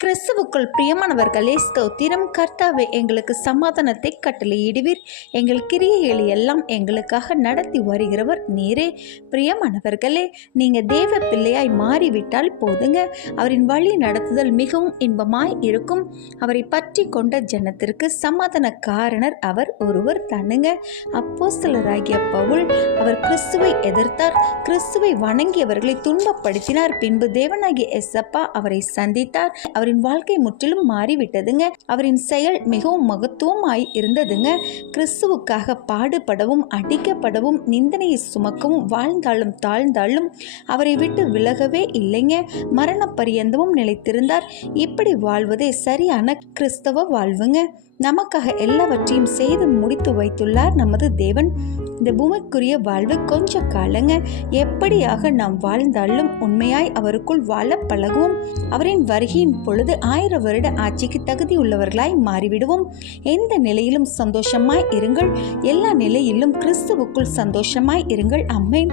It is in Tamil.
கிறிஸ்துவுக்குள் பிரியமானவர்களே, ஸ்தோத்திரம். கர்த்தாவே, எங்களுக்கு சமாதானத்தை கட்டளையிடுவீர். எங்கள் கிரியைகளை எல்லாம் எங்களுக்காக நடத்தி வருகிறவர் நீரே. பிரியமானவர்களே, நீங்கள் தேவ பிள்ளையாய் மாறிவிட்டால் போதுங்க. அவரின் வழி நடத்துதல் மிகவும் இன்பமாய் இருக்கும். அவரை பற்றி கொண்ட ஜனத்திற்கு சமாதான காரணர் அவர் ஒருவர் தானுங்க. அப்போஸ்தலராகிய பவுல், அவர் கிறிஸ்துவை எதிர்த்தார், கிறிஸ்துவை வணங்கியவர்களை துன்பப்படுத்தினார். பின்பு தேவனாகிய எசப்பா அவரை சந்தித்தார். அவரின் வாழ்க்கை முற்றிலும் மாறிவிட்டதுங்க. அவரின் செயல் மிகவும் மகத்துவமாய் இருந்ததுங்க. கிறிஸ்துவுக்காக பாடுபடவும் அடிக்கப்படவும் நிந்தனையை சுமக்கவும் வாழ்ந்தாலும் தாழ்ந்தாலும் அவரை விட்டு விலகவே இல்லைங்க. மரண பரியந்தமும் நிலைத்திருந்தார். இப்படி வாழ்வதே சரியான கிறிஸ்தவ வாழ்வுங்க. நமக்காக எல்லாவற்றையும் செய்து முடித்து வைத்துள்ளார் நமது தேவன். இந்த பூமிக்குரிய வாழ்வு கொஞ்ச காலங்க. எப்படியாக நாம் வாழ்ந்தாலும் உண்மையாய் அவருக்குள் வாழ பழகுவோம். அவரின் வருகையின் பொழுது 1000 வருட ஆட்சிக்கு தகுதி உள்ளவர்களாய் மாறிவிடுவோம். எந்த நிலையிலும் சந்தோஷமாய் இருங்கள். எல்லா நிலையிலும் கிறிஸ்துவுக்குள் சந்தோஷமாய் இருங்கள். ஆமென்.